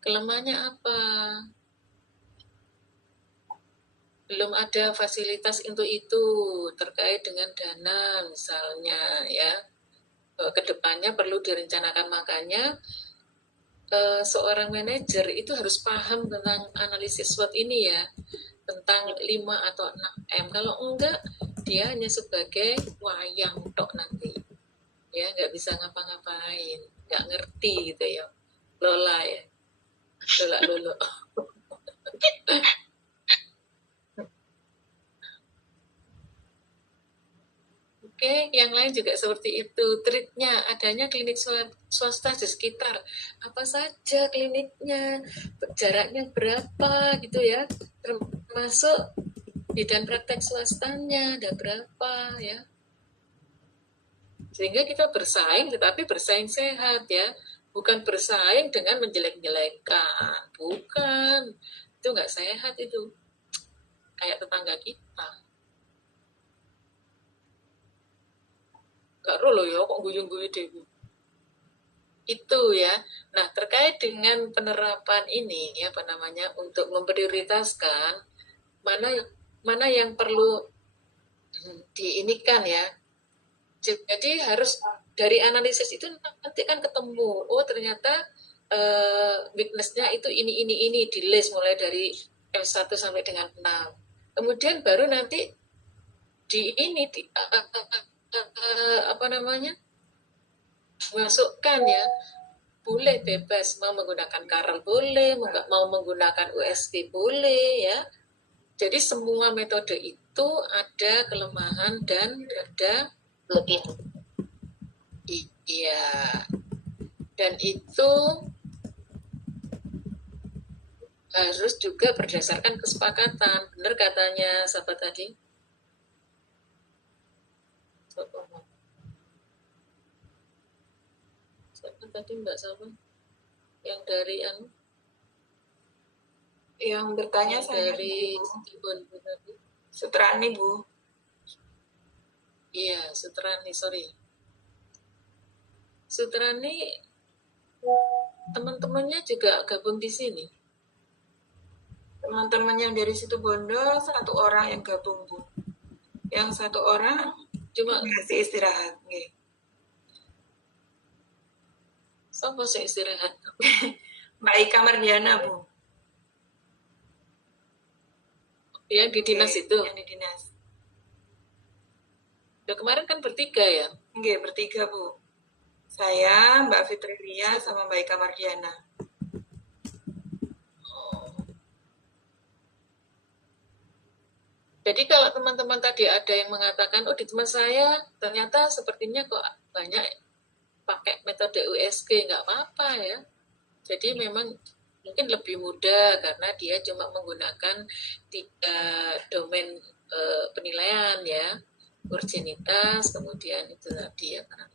Kelemahannya apa? Belum ada fasilitas untuk itu terkait dengan dana misalnya ya. Kedepannya perlu direncanakan, makanya seorang manajer itu harus paham tentang analisis SWOT ini ya, tentang 5 atau 6M. Kalau enggak, dia hanya sebagai wayang tok nanti ya, nggak bisa ngapa-ngapain, nggak ngerti gitu ya, lola ya, lolo. Oke, yang lain juga seperti itu. Treatnya, adanya klinik swasta di sekitar. Apa saja kliniknya, jaraknya berapa gitu ya. Termasuk bidan praktek swastanya ada berapa ya. Sehingga kita bersaing, tetapi bersaing sehat ya. Bukan bersaing dengan menjelek-jelekan. Bukan. Itu nggak sehat itu. Kayak tetangga kita. Gak loh ya, kok guyu-guyu deh. Itu ya. Nah, terkait dengan penerapan ini, untuk memprioritaskan mana yang perlu diinikan ya. Jadi harus dari analisis itu nanti kan ketemu, oh ternyata weakness-nya itu ini di list mulai dari M1 sampai dengan 6. Kemudian baru nanti masukkan ya, boleh bebas, mau menggunakan Karel boleh, mau menggunakan UST boleh ya. Jadi semua metode itu ada kelemahan dan ada lebih. Iya. Dan itu harus juga berdasarkan kesepakatan. Benar katanya siapa tadi? Siapa tadi Mbak Sama? Yang dari yang bertanya yang saya dari Sutrani Bu. Iya, Sutrani, sorry. Sutrani teman-temannya juga gabung di sini. Teman-teman yang dari Situbondo 1 orang yang gabung Bu. Yang 1 orang cuma masih istirahat. Nggih. Siapa sih istirahat? Mbak Ika Mardiana Bu. Yang di dinas itu? Yang di dinas. Ya, kemarin kan bertiga ya? Nggih, bertiga Bu. Saya, Mbak Fitri Ria, sama Mbak Ika Mardiana. Jadi kalau teman-teman tadi ada yang mengatakan, oh di tempat saya ternyata sepertinya kok banyak pakai metode USG, nggak apa-apa ya. Jadi memang mungkin lebih mudah karena dia cuma menggunakan 3 domain penilaian ya, urgenitas, kemudian itu tadi ya kan,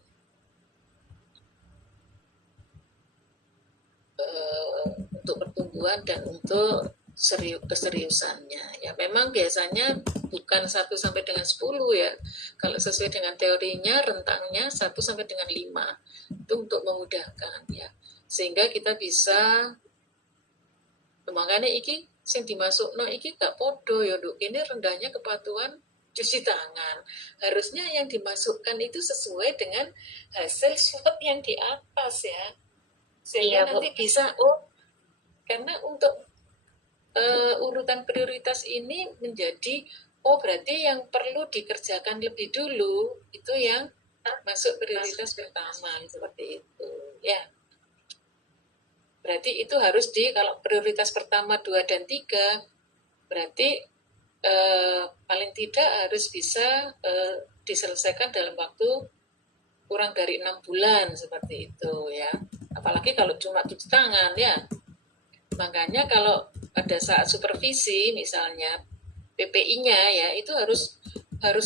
untuk pertumbuhan dan untuk keseriusannya ya. Memang biasanya bukan 1 sampai dengan 10 ya. Kalau sesuai dengan teorinya rentangnya 1 sampai dengan 5. Itu untuk memudahkan ya. Sehingga kita bisa, makanya iki sing dimasukno iki gak podo ya, Duk. Ini rendahnya kepatuhan cuci tangan. Harusnya yang dimasukkan itu sesuai dengan hasil swab yang di atas ya. Sehingga Iya, Bu. nanti bisa karena untuk urutan prioritas ini menjadi berarti yang perlu dikerjakan lebih dulu itu yang masuk prioritas pertama seperti itu ya. Berarti itu harus kalau prioritas pertama 2 dan 3 berarti paling tidak harus bisa diselesaikan dalam waktu kurang dari 6 bulan seperti itu ya. Apalagi kalau cuma cuci tangan ya. Makanya kalau pada saat supervisi misalnya PPI-nya ya itu harus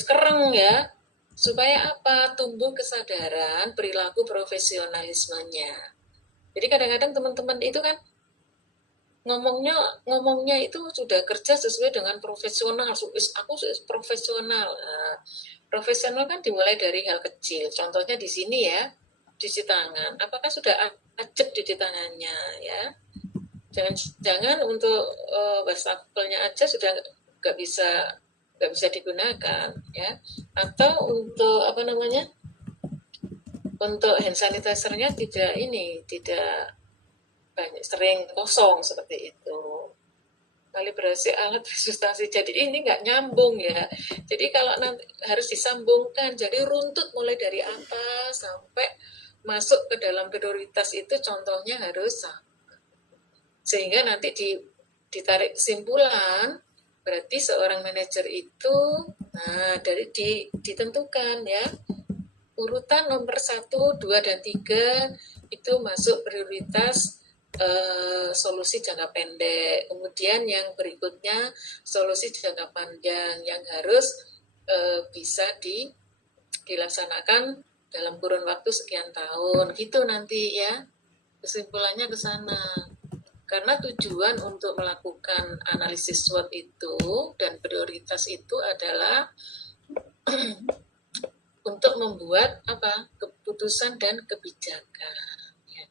kereng ya, supaya apa? Tumbuh kesadaran perilaku profesionalismenya. Jadi kadang-kadang teman-teman itu kan ngomongnya itu sudah kerja sesuai dengan profesional. Aku profesional. Nah, profesional kan dimulai dari hal kecil. Contohnya di sini ya, cuci tangan. Apakah sudah ajak cuci tangannya ya? Jangan untuk wastafelnya aja sudah nggak bisa digunakan ya, atau untuk untuk hand sanitizer-nya tidak banyak, sering kosong seperti itu. Kalibrasi alat resusitasi, jadi ini nggak nyambung ya. Jadi kalau nanti harus disambungkan, jadi runtut mulai dari atas sampai masuk ke dalam prioritas itu contohnya harus sama. Sehingga nanti ditarik kesimpulan, berarti seorang manajer itu ditentukan ya, urutan nomor 1, 2, dan 3 itu masuk prioritas solusi jangka pendek. Kemudian yang berikutnya solusi jangka panjang yang harus bisa dilaksanakan dalam kurun waktu sekian tahun gitu nanti ya, kesimpulannya ke sana. Karena tujuan untuk melakukan analisis SWOT itu dan prioritas itu adalah untuk membuat keputusan dan kebijakan ya,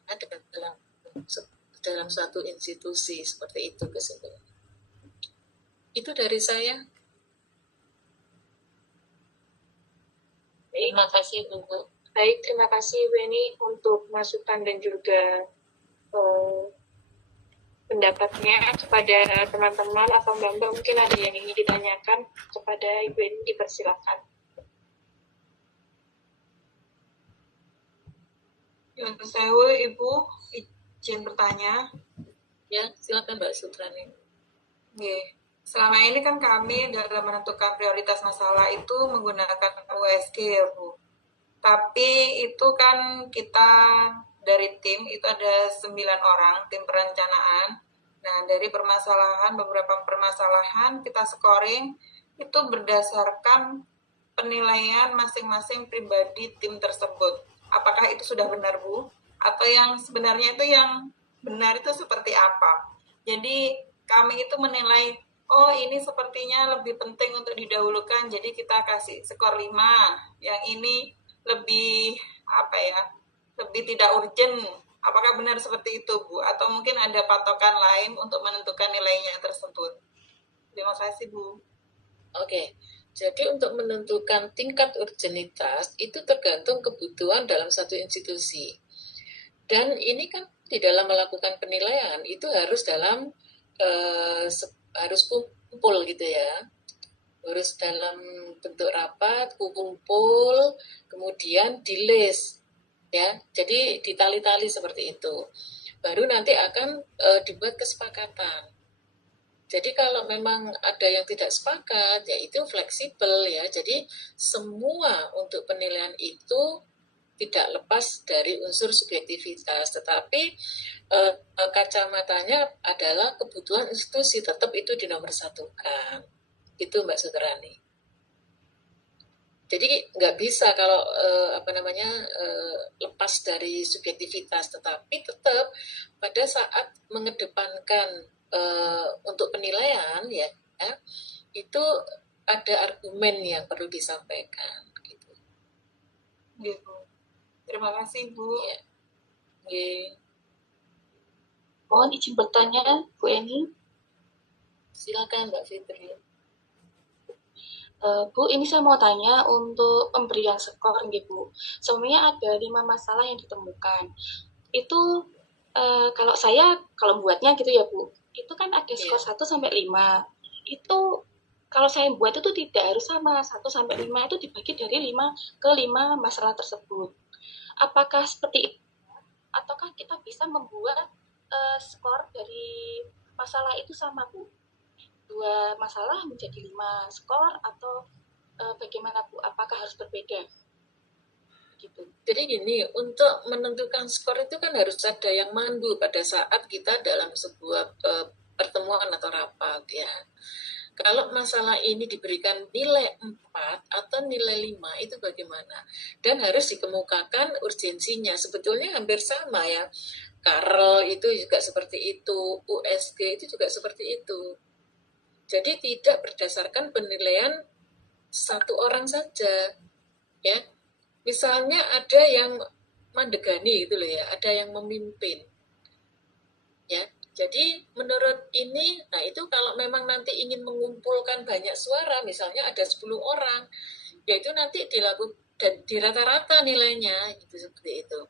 dalam suatu institusi seperti itu kesimpulan. Itu dari saya. Terima kasih, Bu. Baik, terima kasih Weni untuk masukan dan juga pendapatnya kepada teman-teman atau Mbak-Mbak. Mungkin ada yang ingin ditanyakan kepada Ibu Weni, dipersilakan. Ya, saya Ibu izin bertanya. Ya, silakan Mbak Sutrani. Oke. Selama ini kan kami dalam menentukan prioritas masalah itu menggunakan USG ya Bu. Tapi itu kan kita dari tim itu ada 9 orang, tim perencanaan. Nah, dari beberapa permasalahan kita scoring itu berdasarkan penilaian masing-masing pribadi tim tersebut. Apakah itu sudah benar Bu? Atau yang sebenarnya itu yang benar itu seperti apa? Jadi kami itu menilai, ini sepertinya lebih penting untuk didahulukan, jadi kita kasih skor 5. Yang ini lebih lebih tidak urgent. Apakah benar seperti itu Bu? Atau mungkin ada patokan lain untuk menentukan nilainya tersebut? Terima kasih Bu. Oke, jadi untuk menentukan tingkat urgenitas itu tergantung kebutuhan dalam satu institusi. Dan ini kan di dalam melakukan penilaian itu harus harus kumpul gitu ya. Harus dalam bentuk rapat, kumpul, kemudian di list ya. Jadi ditali-tali seperti itu. Baru nanti akan dibuat kesepakatan. Jadi kalau memang ada yang tidak sepakat, ya itu fleksibel ya. Jadi semua untuk penilaian itu tidak lepas dari unsur subjektivitas, tetapi kacamatanya adalah kebutuhan institusi, tetap itu dinomorsatukan. Itu Mbak Sutrani. Jadi nggak bisa kalau lepas dari subjektivitas, tetapi tetap pada saat mengedepankan untuk penilaian ya itu ada argumen yang perlu disampaikan gitu. Gitu. Terima kasih Bu. Ya. Okay. Mohon izin bertanya Bu Eni. Silakan Mbak Fitri. Bu, ini saya mau tanya untuk pemberian skor nih Bu. Sebenarnya ada 5 masalah yang ditemukan. Itu kalau buatnya gitu ya Bu, itu kan ada skor 1 sampai 5. Itu kalau saya buat itu tidak harus sama, 1 sampai 5 itu dibagi dari 5 ke 5 masalah tersebut. Apakah seperti itu? Ataukah kita bisa membuat skor dari masalah itu sama Bu? 2 masalah menjadi 5 skor atau bagaimana Bu? Apakah harus berbeda? Gitu. Jadi gini, untuk menentukan skor itu kan harus ada yang mandu pada saat kita dalam sebuah pertemuan atau rapat ya. Kalau masalah ini diberikan nilai 4 atau nilai 5 itu bagaimana? Dan harus dikemukakan urgensinya. Sebetulnya hampir sama ya. Karel itu juga seperti itu, USG itu juga seperti itu. Jadi tidak berdasarkan penilaian satu orang saja, ya. Misalnya ada yang mandegani gitu loh ya, ada yang memimpin, ya. Jadi menurut ini, nah itu kalau memang nanti ingin mengumpulkan banyak suara, misalnya ada 10 orang, yaitu nanti dilakukan dan di rata-rata nilainya, gitu seperti itu.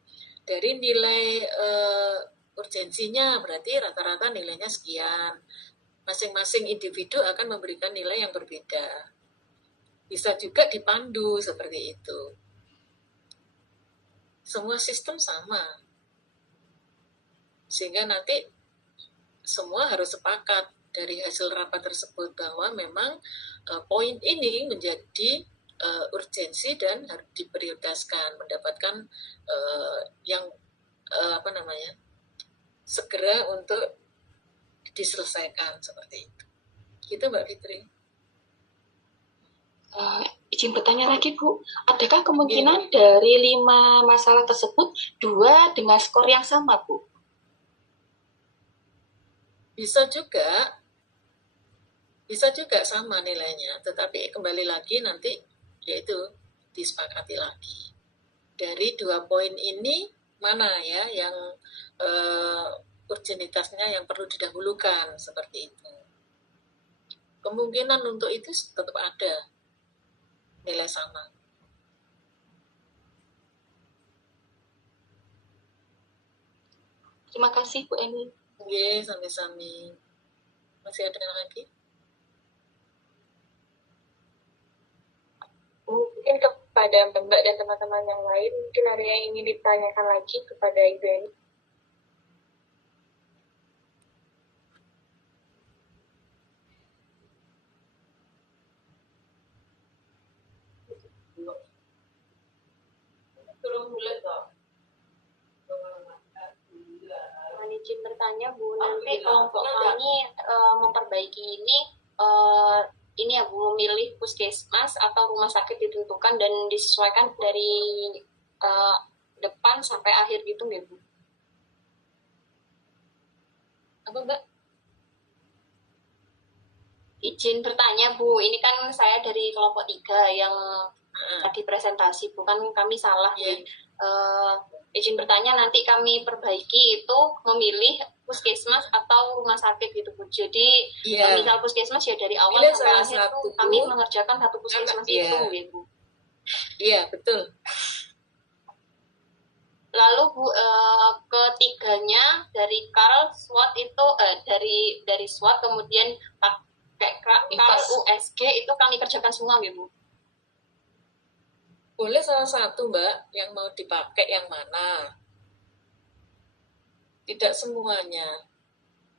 Dari nilai urgensinya berarti rata-rata nilainya sekian. Masing-masing individu akan memberikan nilai yang berbeda. Bisa juga dipandu seperti itu. Semua sistem sama. Sehingga nanti semua harus sepakat dari hasil rapat tersebut bahwa memang poin ini menjadi urgensi dan harus diprioritaskan, mendapatkan yang segera untuk diselesaikan seperti itu. Gitu Mbak Fitri. Izin bertanya lagi Bu, adakah kemungkinan dari 5 masalah tersebut 2 dengan skor yang sama Bu? Bisa juga sama nilainya, tetapi kembali lagi nanti yaitu disepakati lagi. Dari 2 poin ini mana ya yang urgenitasnya yang perlu didahulukan seperti itu. Kemungkinan untuk itu tetap ada nilai sama. Terima kasih Bu Eni. Oke, sami-sami. Masih ada lagi? Mungkin kepada Mbak dan teman-teman yang lain, mungkin ada yang ingin ditanyakan lagi kepada Ibu Eni. Izin bertanya Bu, nanti kelompok kami memperbaiki ini ya Bu, memilih puskesmas atau rumah sakit ditentukan dan disesuaikan dari depan sampai akhir gitu nggak Bu? Apa Mbak? Izin bertanya Bu, ini kan saya dari kelompok 3 yang tadi presentasi, bukan kami salah ya. Izin bertanya, nanti kami perbaiki itu memilih puskesmas atau rumah sakit gitu Bu. Jadi misal puskesmas ya dari awal sampai akhir tuh kami mengerjakan satu puskesmas itu ya Bu. Iya betul. Lalu Bu, ketiganya dari Karl SWOT itu dari SWOT kemudian pakai Karl USG itu kami kerjakan semua ya Bu. Boleh salah satu Mbak yang mau dipakai yang mana? Tidak semuanya.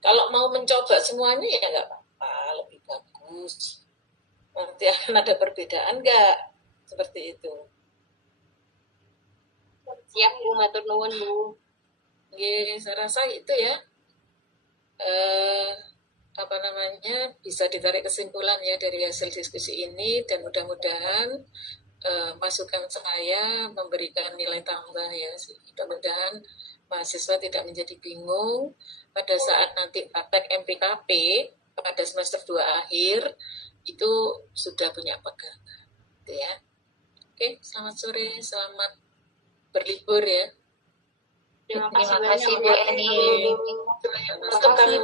Kalau mau mencoba semuanya ya nggak apa. lebih bagus. Nanti akan ada perbedaan nggak? Seperti itu. Siap Bu, matur nuwun Bu. Saya rasa itu ya. Bisa ditarik kesimpulan ya dari hasil diskusi ini, dan mudah-mudahan masukan saya memberikan nilai tambah ya. Mudah-mudahan mahasiswa tidak menjadi bingung pada saat nanti praktek MPKP pada semester 2 akhir itu sudah punya pegangan gitu ya. Oke, selamat sore, selamat berlibur ya. Terima Terima kasih kasih Bu banyak. Eni. Untuk kami